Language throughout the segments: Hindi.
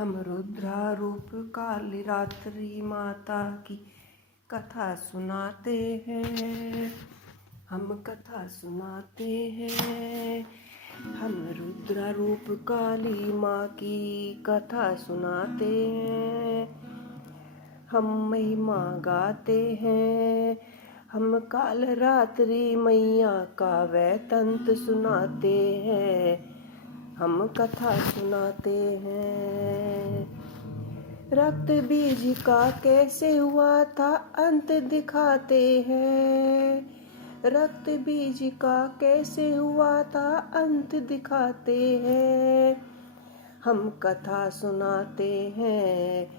हम रुद्रा रूप काली रात्रि माता की कथा सुनाते हैं। हम कथा सुनाते हैं। हम रुद्रा रूप काली माँ की कथा सुनाते हैं। हम महिमा गाते हैं। हम काल रात्रि मैया का वैतंत सुनाते हैं। हम कथा सुनाते हैं। रक्त बीज का कैसे हुआ था अंत दिखाते हैं। रक्त बीज का कैसे हुआ था अंत दिखाते हैं। हम कथा सुनाते हैं।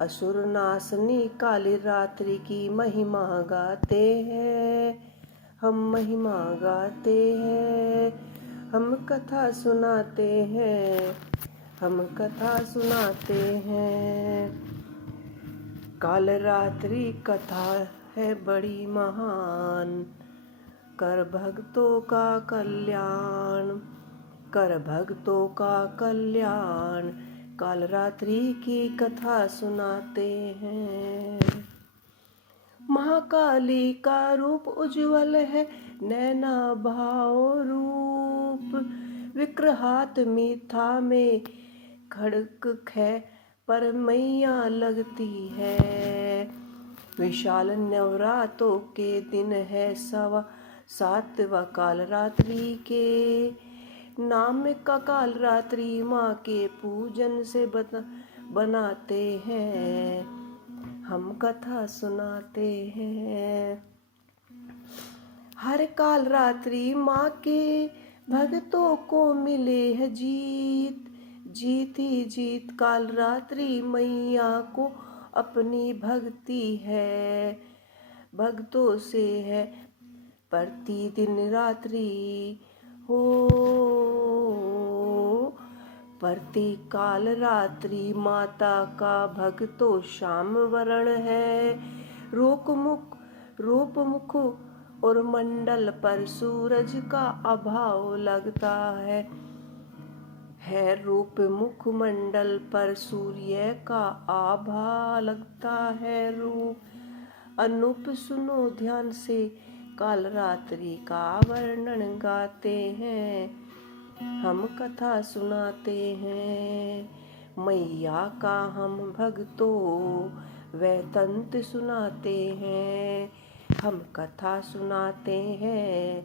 असुर नाशनी काली रात्रि की महिमा गाते हैं। हम महिमा गाते हैं। हम कथा सुनाते हैं। हम कथा सुनाते हैं। काल रात्रि कथा है बड़ी महान, कर भक्तों का कल्याण, कर भक्तों का कल्याण। काल रात्रि की कथा सुनाते हैं। महाकाली का रूप उज्जवल है, नैना भाव रूप। विग्रहात मीठा में खड़क है, पर मैया लगती है। विशाल नवरात्रों के दिन है 7वां काल रात्रि के। नाम का काल रात्रि माँ के पूजन से बनाते हैं। हम कथा सुनाते हैं। हर काल रात्रि माँ के भक्तों को मिले है जीत। जीत ही जीत काल रात्रि मैया को अपनी भक्ति है। भक्तों से है प्रतिदिन रात्रि हो। प्रति काल रात्रि माता का भक्तों श्याम वरण है। रूप मुख और मंडल पर सूरज का अभाव लगता है। रूप मुख मंडल पर सूर्य का आभा लगता है। रूप अनूप सुनो ध्यान से, काल रात्रि का वर्णन गाते हैं। हम कथा सुनाते हैं। मैया का हम भक्तों वैतंत सुनाते हैं। हम कथा सुनाते हैं।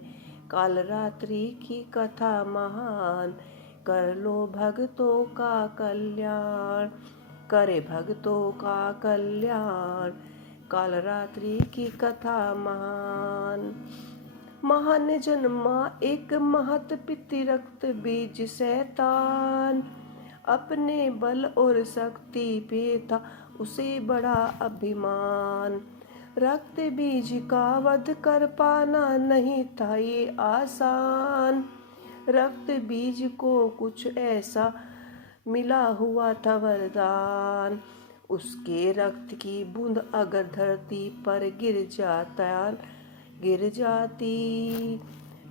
काल रात्रि की कथा महान, कर लो भक्तों का कल्याण, करे भक्तों का कल्याण। काल रात्रि की कथा महान। महान जन्मा एक महत पिति रक्त बीज शैतान। अपने बल और शक्ति पे था उसे बड़ा अभिमान। रक्त बीज का वध कर पाना नहीं था ये आसान। रक्त बीज को कुछ ऐसा मिला हुआ था वरदान। उसके रक्त की बूंद अगर धरती पर गिर जाती,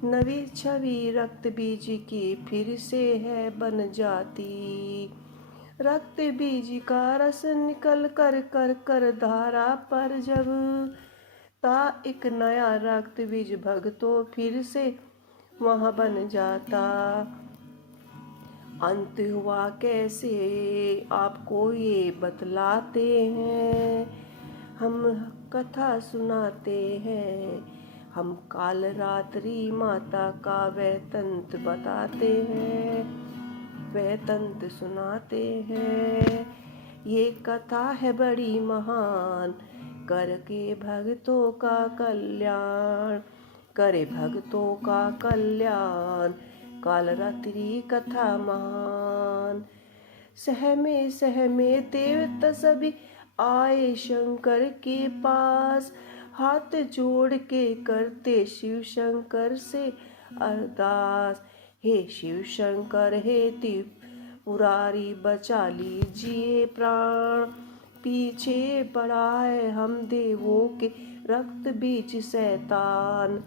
नवी छवि रक्त बीज की फिर से है बन जाती। रक्त बीज का रस निकल कर धारा पर जब ता एक नया रक्त बीज भक्तों फिर से वहाँ बन जाता। अंत हुआ कैसे आपको ये बतलाते हैं। हम कथा सुनाते हैं। हम काल रात्रि माता का वैतंत बताते हैं। वैतंत सुनाते हैं। ये कथा है बड़ी महान, करके भक्तों का कल्याण, करे भक्तों का कल्याण। काल रात्रि कथा महान। सहमे देवता सभी आए शंकर के पास। हाथ जोड़ के करते शिव शंकर से अरदास। हे शिव शंकर हे त्रिपुरारी बचा लीजिए प्राण। पीछे पड़ा है हम देवों के रक्त बीज शैतान।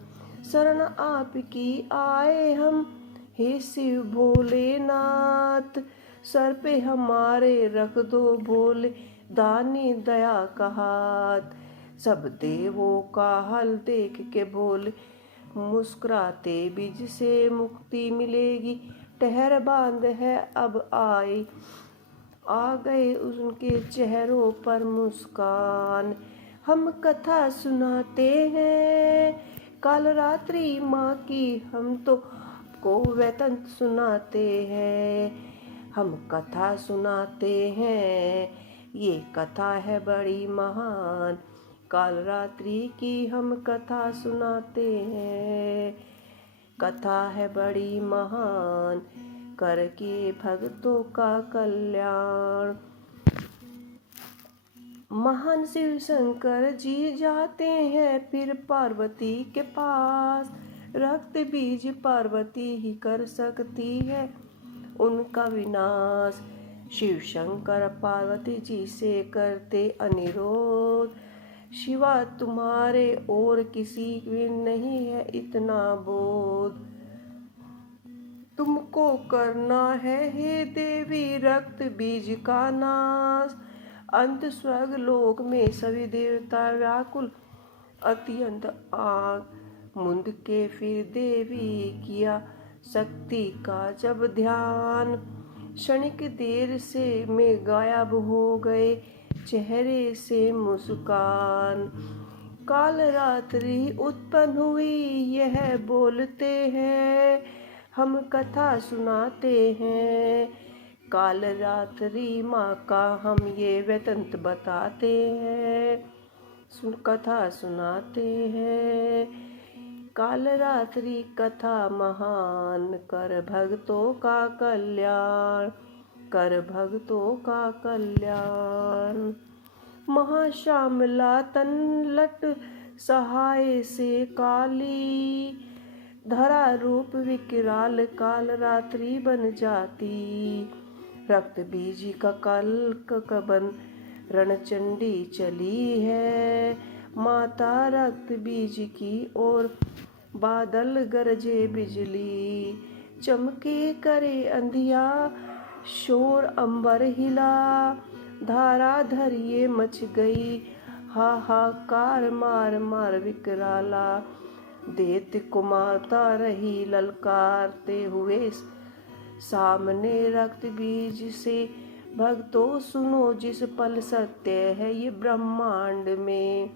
शरण आपकी आए हम, हे शिव भोलेनाथ। सर पे हमारे रख दो भोले दानी दया का हाथ। सब देवों का हल देख के बोले मुस्कुराते बीज से मुक्ति मिलेगी। ठहर बांध है अब आए आ गए उनके चेहरों पर मुस्कान। हम कथा सुनाते हैं काल रात्रि माँ की, हम तो को वेतन सुनाते हैं। हम कथा सुनाते हैं, ये कथा है बड़ी महान। काल रात्रि की हम कथा सुनाते हैं, कथा है बड़ी महान, करके भक्तों का कल्याण। महान शिव शंकर जी जाते हैं फिर पार्वती के पास। रक्त बीज पार्वती ही कर सकती है उनका विनाश। शिव शंकर पार्वती जी से करते अनुरोध, शिवा तुम्हारे और किसी में नहीं है इतना बोध। तुमको करना है हे देवी रक्त बीज का नाश। अंत स्वर्ग लोक में सभी देवता व्याकुल अत्यंत आग मुंद के फिर देवी किया शक्ति का जब ध्यान। क्षणिक देर से में गायब हो गए चेहरे से मुस्कान। काल रात्रि उत्पन्न हुई यह बोलते हैं, हम कथा सुनाते हैं। काल रात्रि माँ का हम ये वृत्तांत बताते हैं, कथा सुनाते हैं। काल रात्रि कथा महान, कर भक्तों का कल्याण, कर भक्तों का कल्याण। महाश्यामला तन लट सहाय से काली, धरा रूप विकराल काल रात्रि बन जाती। रक्त बीज का कल्क कबन रणचंडी चली है, माता रक्त बीज की ओर बादल गरजे बिजली। चमके करे अंधिया शोर अंबर हिला, धारा धरिए मच गई हाहाकार मार मार विकराला। देत कुमाता रही ललकारते हुए सामने रक्त बीज से, भक्तों सुनो जिस पल सत्य है ये ब्रह्मांड में।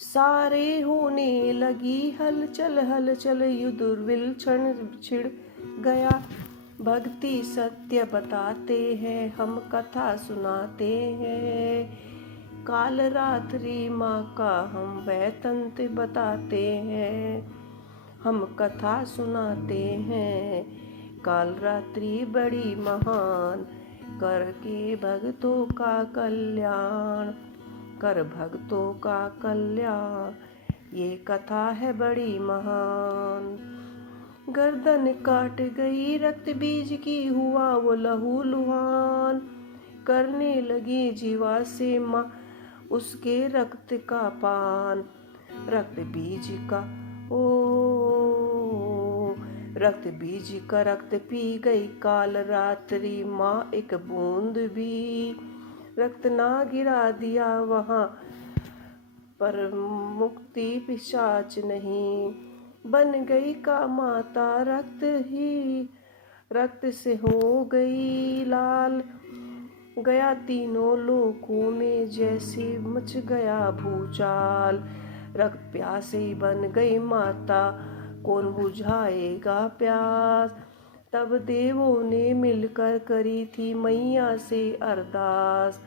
सारे होने लगी हलचल हलचल युद्धुर्विल क्षण छिड़ गया। भक्ति सत्य बताते हैं हम कथा सुनाते हैं, काल रात्रि माँ का हम वैतंत बताते हैं। हम कथा सुनाते हैं काल रात्रि बड़ी महान, करके भक्तों का कल्याण, कर भक्तों का कल्याण। ये कथा है बड़ी महान। गर्दन काट गई रक्त बीज की हुआ वो लहू लुहान, करने लगी जीवा से माँ उसके रक्त का पान। रक्त बीज का रक्त बीज का रक्त पी गई काल रात्रि माँ एक बूंद भी। रक्त ना गिरा दिया वहाँ पर मुक्ति पिशाच नहीं, बन गई का माता रक्त ही रक्त से हो गई लाल। गया तीनों लोकों में जैसे मच गया भूचाल। रक्त प्यासे बन गई माता कौन बुझाएगा प्यास। तब देवों ने मिलकर करी थी मैया से अरदास,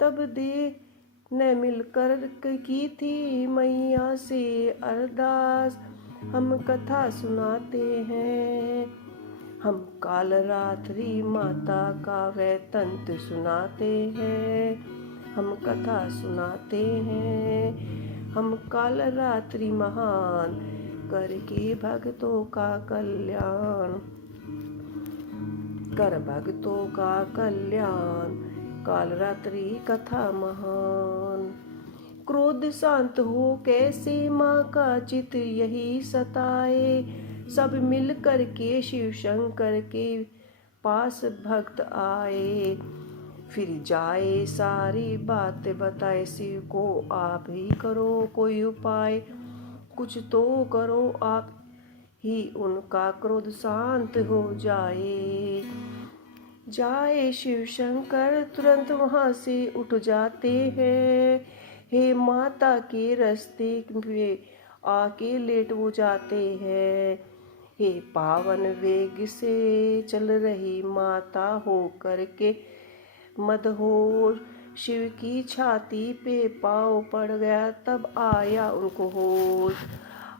तब देव ने मिलकर की थी मैया से अरदास। हम कथा सुनाते हैं, हम काल रात्रि माता का वैतंत सुनाते हैं। हम कथा सुनाते हैं, हम काल रात्रि महान, करके भक्तों का कल्याण, कर भक्तों का कल्याण। काल रात्रि कथा महान। क्रोध शांत हो कैसे माँ का चित यही सताए, सब मिल कर के शिव शंकर के पास भक्त आए, फिर जाए सारी बात बताए, शिव को आप ही करो कोई उपाय, कुछ तो करो आप ही उनका क्रोध शांत हो जाए। जाए शिव शंकर तुरंत वहाँ से उठ जाते हैं, हे माता के रास्ते पे आके लेट वो जाते हैं। हे पावन वेग से चल रही माता हो करके मदहोश, शिव की छाती पे पाँव पड़ गया तब आया उनको होश।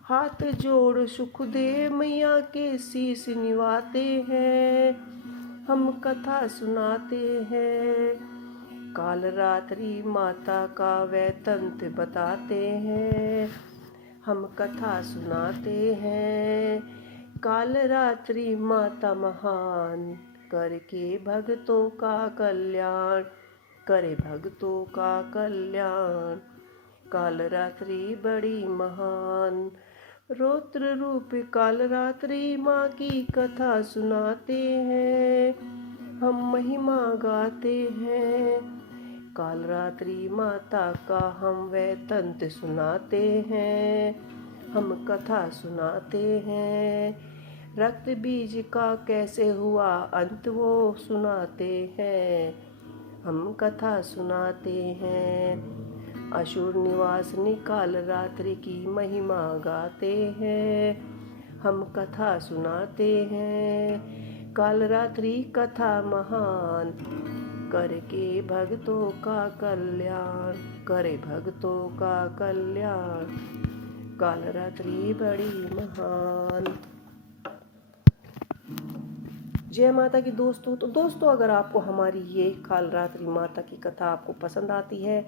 हाथ जोड़ सुखदेव मैया के शीश निवाते हैं, हम कथा सुनाते हैं। काल रात्रि माता का वैतंत बताते हैं, हम कथा सुनाते हैं। काल रात्रि माता महान करके भक्तों का कल्याण, करे भक्तों का कल्याण। काल रात्रि बड़ी महान, रौद्र रूप काल रात्रि माँ की कथा सुनाते हैं, हम महिमा गाते हैं। काल रात्रि माता का हम वैतंत सुनाते हैं, हम कथा सुनाते हैं। रक्त बीज का कैसे हुआ अंत वो सुनाते हैं, हम कथा सुनाते हैं। असुर निवासिनी काल रात्रि की महिमा गाते हैं, हम कथा सुनाते हैं। काल रात्रि कथा महान करके भक्तों का कल्याण, करे भक्तों का कल्याण। काल रात्रि बड़ी महान। जय माता की दोस्तों। तो दोस्तों अगर आपको हमारी ये काल रात्रि माता की कथा आपको पसंद आती है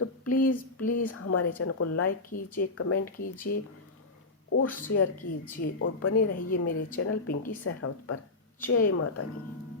तो प्लीज़ हमारे चैनल को लाइक कीजिए, कमेंट कीजिए और शेयर कीजिए और बने रहिए मेरे चैनल पिंकी सहरावत पर। जय माता की।